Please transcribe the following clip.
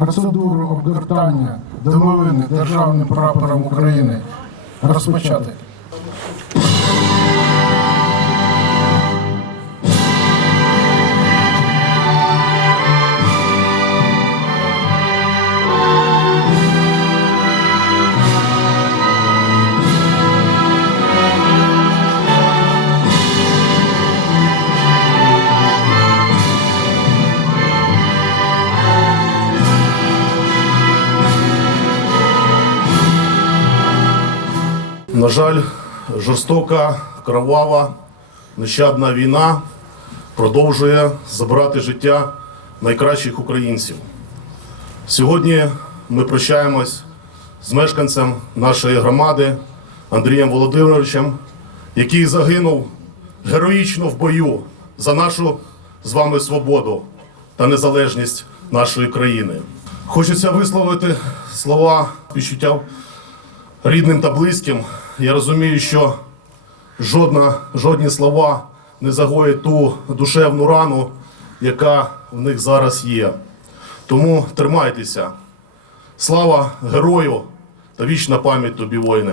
процедуру обгортання домовини державним прапором України розпочати. На жаль, жорстока, кровава, нещадна війна продовжує забирати життя найкращих українців. Сьогодні ми прощаємось з мешканцем нашої громади Андрієм Володимировичем, який загинув героїчно в бою за нашу з вами свободу та незалежність нашої країни. Хочеться висловити слова відчуття рідним та близьким. Я розумію, що жодна, жодні слова не загоять ту душевну рану, яка в них зараз є. Тому тримайтеся. Слава герою та вічна пам'ять тобі, воїни.